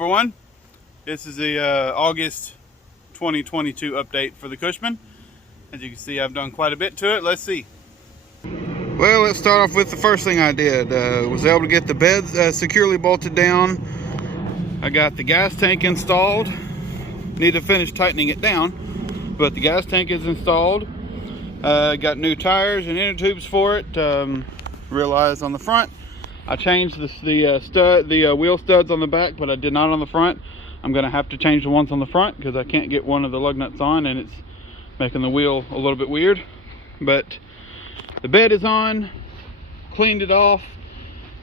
everyone. This is the August 2022 update for the Cushman. As you can see, I've done quite a bit to it. Let's see. Well, let's start off with the first thing I did. Was able to get the bed securely bolted down. I got the gas tank installed. Need to finish tightening it down, but the gas tank is installed. Got new tires and inner tubes for it. Realized on the front I changed the wheel studs on the back, but I did not on the front. I'm gonna have to change the ones on the front because I can't get one of the lug nuts on and it's making the wheel a little bit weird. But the bed is on, cleaned it off.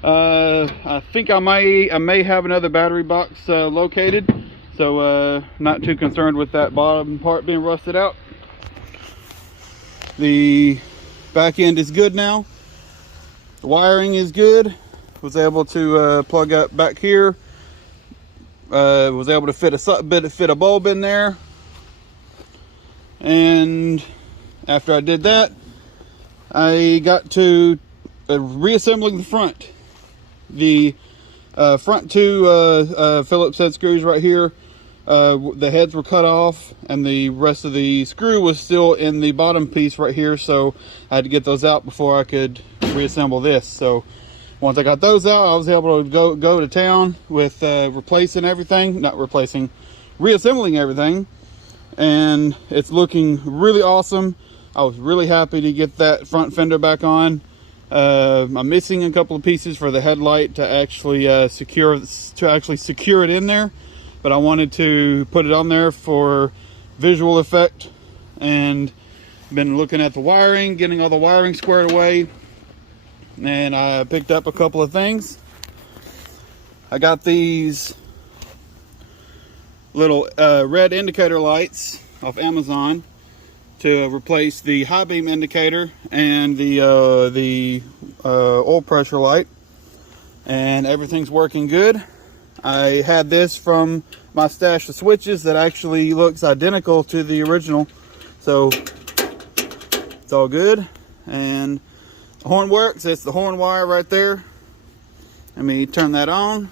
I think I may have another battery box located, so not too concerned with that bottom part being rusted out. The back end is good now. The wiring is good. Was able to plug up back here. Was able to fit a bulb in there. And after I did that, I got to reassembling the front. The front two Phillips head screws right here, the heads were cut off and the rest of the screw was still in the bottom piece right here, so I had to get those out before I could reassemble this. So once I got those out, I was able to go to town with reassembling everything, and it's looking really awesome. I was really happy to get that front fender back on. I'm missing a couple of pieces for the headlight to actually secure it in there, but I wanted to put it on there for visual effect, and been looking at the wiring, getting all the wiring squared away, and I picked up a couple of things. I got these little red indicator lights off Amazon to replace the high beam indicator and the oil pressure light, and everything's working good. I had this from my stash of switches that actually looks identical to the original, so it's all good. And the horn works. It's the horn wire right there. Let me turn that on.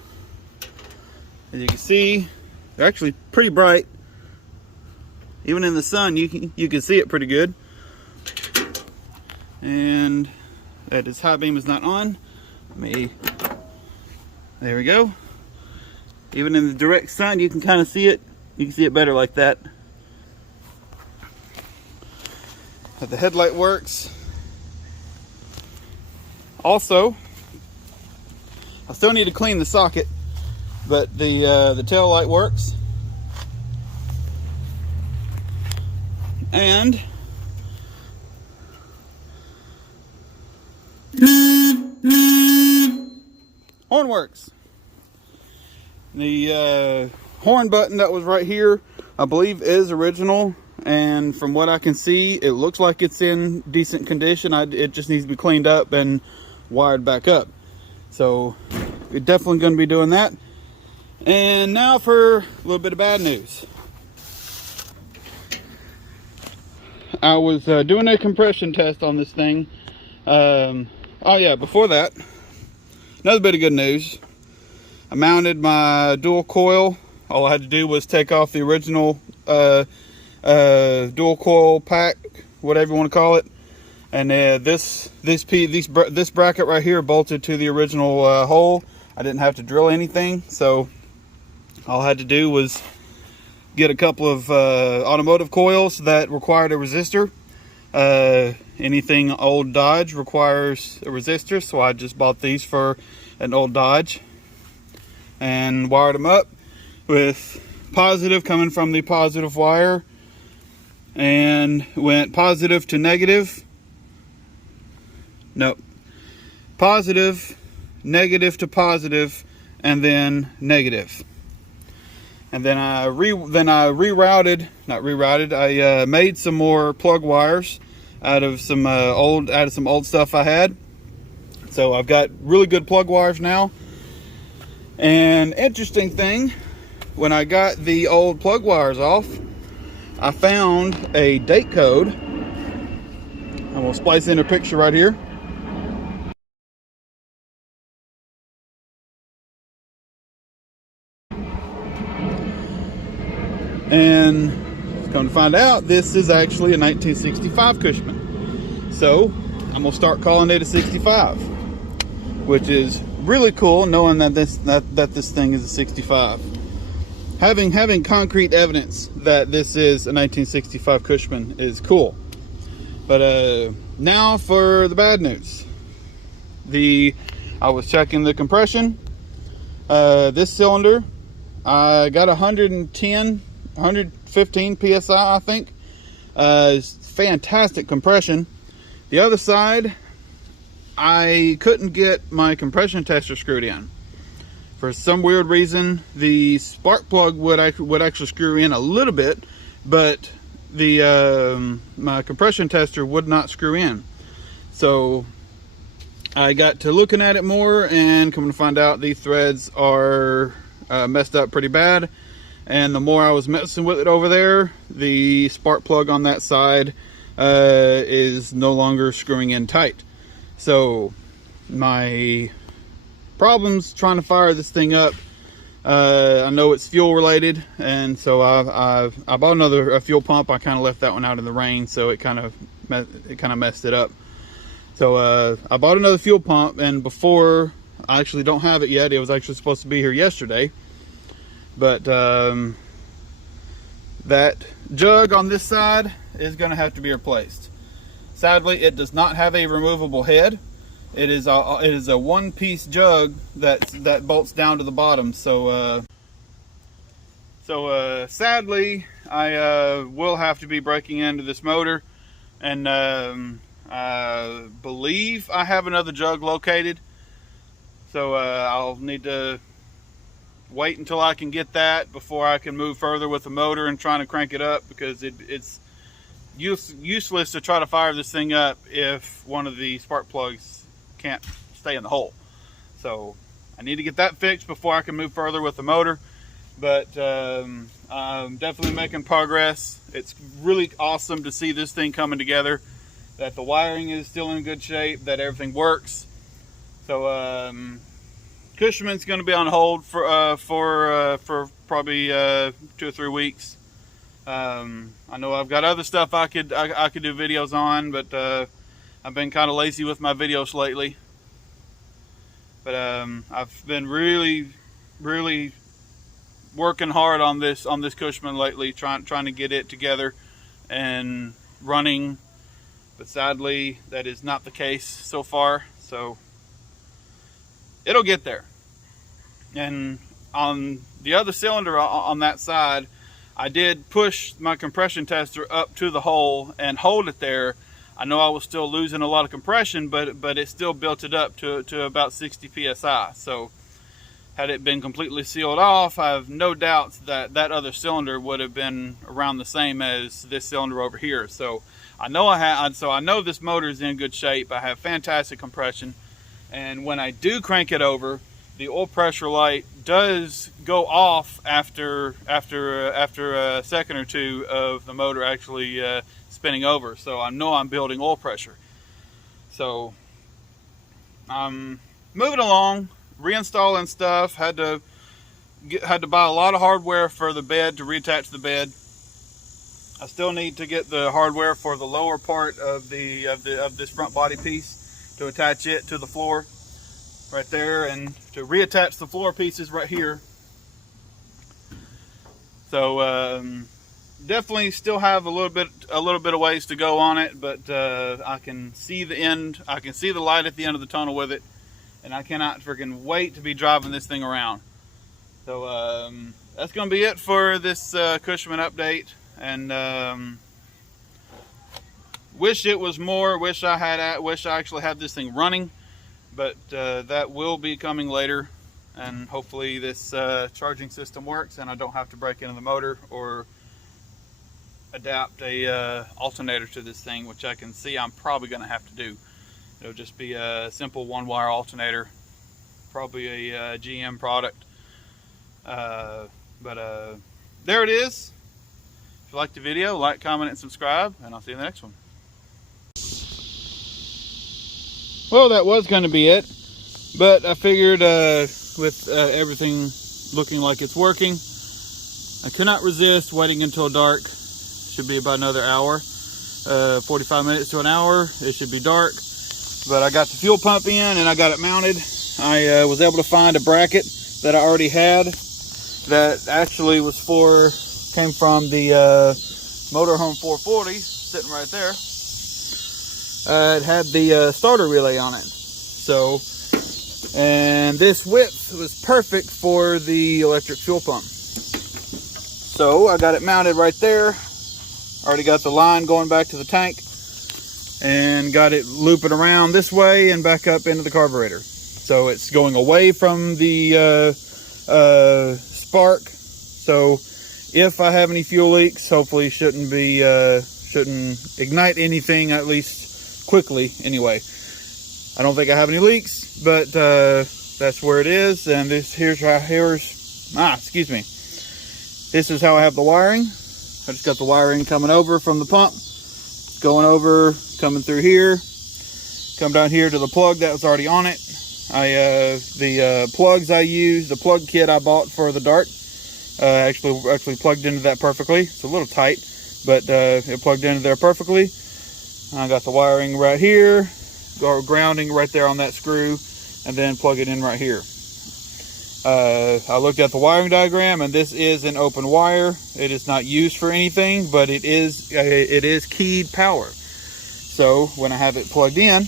As you can see, they're actually pretty bright. Even in the sun, you can see it pretty good. And that is high beam is not on. There we go. Even in the direct sun, you can kind of see it. You can see it better like that. But the headlight works. Also, I still need to clean the socket, but the tail light works. And horn works. The horn button that was right here, I believe is original, and from what I can see, it looks like it's in decent condition. It just needs to be cleaned up and wired back up. So we're definitely going to be doing that. And now for a little bit of bad news. I was doing a compression test on this thing. Oh yeah, before that, another bit of good news. I mounted my dual coil. All I had to do was take off the original dual coil pack, whatever you want to call it, and this bracket right here bolted to the original hole. I didn't have to drill anything, so all I had to do was get a couple of automotive coils that required a resistor. Anything old Dodge requires a resistor, so I just bought these for an old Dodge and wired them up with positive coming from the positive wire, and went positive to negative. Nope. Positive, negative to positive, and then negative. And then I made some more plug wires out of some old stuff I had. So I've got really good plug wires now. And interesting thing, when I got the old plug wires off, I found a date code. I'm gonna splice in a picture right here. And come to find out, this is actually a 1965 Cushman. So I'm gonna start calling it a 65, which is really cool, knowing that this thing is a 65. Having concrete evidence that this is a 1965 Cushman is cool. But now for the bad news. I was checking the compression. This cylinder, I got 115 psi, I think. It's fantastic compression. The other side, I couldn't get my compression tester screwed in. For some weird reason, the spark plug would actually screw in a little bit, but my compression tester would not screw in. So I got to looking at it more, and coming to find out, these threads are messed up pretty bad. And the more I was messing with it over there, the spark plug on that side is no longer screwing in tight. So my problems trying to fire this thing up, I know it's fuel related, and so I bought another fuel pump. I kind of left that one out in the rain, so it kind of messed it up. So I bought another fuel pump, and before, I actually don't have it yet. It was actually supposed to be here yesterday, but that jug on this side is going to have to be replaced. Sadly, it does not have a removable head. It is a one-piece jug that bolts down to the bottom. So sadly, I will have to be breaking into this motor, and I believe I have another jug located. So I'll need to wait until I can get that before I can move further with the motor and trying to crank it up, because it's useless to try to fire this thing up if one of the spark plugs can't stay in the hole. So I need to get that fixed before I can move further with the motor. But I'm definitely making progress. It's really awesome to see this thing coming together, that the wiring is still in good shape, that everything works. So Cushman's going to be on hold for probably 2 or 3 weeks. I know I've got other stuff I could do videos on, but I've been kind of lazy with my videos lately. But I've been really working hard on this Cushman lately, trying to get it together and running. But sadly, that is not the case so far. So it'll get there. And on the other cylinder on that side, I did push my compression tester up to the hole and hold it there. I know I was still losing a lot of compression, but it still built it up to about 60 psi. So had it been completely sealed off, I have no doubts that that other cylinder would have been around the same as this cylinder over here. So I know this motor is in good shape. I have fantastic compression, and when I do crank it over, the oil pressure light does go off after a second or two of the motor actually spinning over. So I know I'm building oil pressure. So I'm moving along, reinstalling stuff. Had to buy a lot of hardware for the bed to reattach the bed. I still need to get the hardware for the lower part of this front body piece to attach it to the floor right there, and to reattach the floor pieces right here. So definitely still have a little bit of ways to go on it, but I can see the end. I can see the light at the end of the tunnel with it, and I cannot freaking wait to be driving this thing around. So that's going to be it for this Cushman update. And wish it was more. Wish I actually had this thing running, but that will be coming later. And hopefully this charging system works, and I don't have to break into the motor or adapt a alternator to this thing, which I can see I'm probably going to have to do. It'll just be a simple one-wire alternator, probably a GM product. But there it is. If you liked the video, like, comment, and subscribe, and I'll see you in the next one. Well, that was going to be it, but I figured with everything looking like it's working, I could not resist waiting until dark. Should be about another hour, 45 minutes to an hour. It should be dark. But I got the fuel pump in and I got it mounted. I was able to find a bracket that I already had that actually came from the motorhome 440 sitting right there. It had the starter relay on it. So, and this width was perfect for the electric fuel pump. So I got it mounted right there. Already got the line going back to the tank and got it looping around this way and back up into the carburetor. So it's going away from the spark. So if I have any fuel leaks, hopefully shouldn't ignite anything, at least quickly anyway. I don't think I have any leaks, but that's where it is. And this this is how I have the wiring. I just got the wiring coming over from the pump, going over, coming through here, come down here to the plug that was already on it. The plugs I use, the plug kit I bought for the Dart, actually plugged into that perfectly. It's a little tight, but it plugged into there perfectly. I got the wiring right here, grounding right there on that screw, and then plug it in right here. I looked at the wiring diagram, and this is an open wire. It is not used for anything, but it is keyed power. So when I have it plugged in,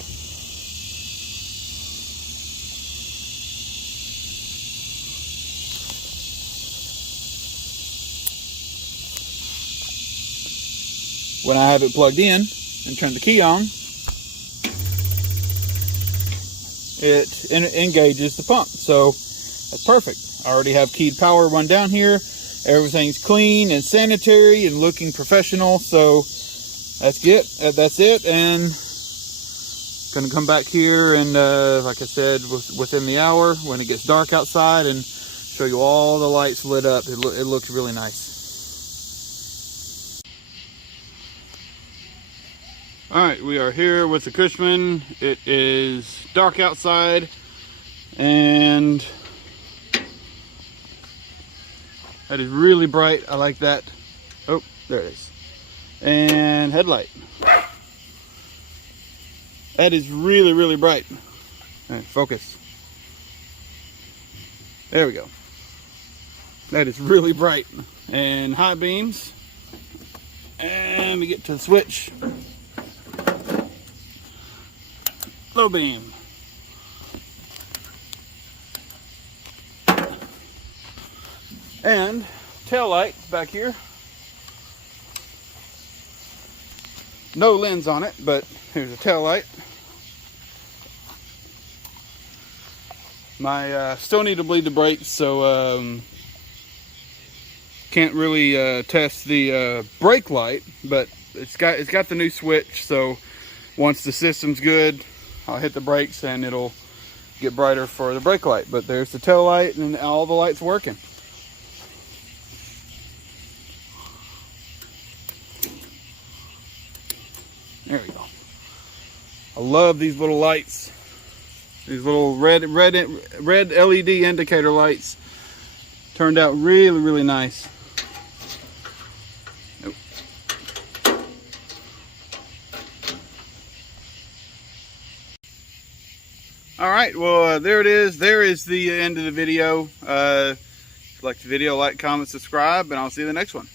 and turn the key on, it engages the pump. So that's perfect. I already have keyed power run down here. Everything's clean and sanitary and looking professional. So that's it. And gonna come back here and like I said, within the hour when it gets dark outside, and show you all the lights lit up. It looks really nice. All right, we are here with the Cushman. It is dark outside, and that is really bright. I like that. Oh, there it is. And headlight. That is really, really bright. All right, focus. There we go. That is really bright. And high beams. And we get to the switch. Low beam. And tail light back here. No lens on it, but here's a tail light. My still need to bleed the brakes, so can't really test the brake light, but it's got the new switch. So once the system's good, I'll hit the brakes and it'll get brighter for the brake light. But there's the tail light and all the lights working. There we go. I love these little lights. These little red LED indicator lights turned out really, really nice. Nope. All right, well, there it is. There is the end of the video. If you like the video, like, comment, subscribe, and I'll see you in the next one.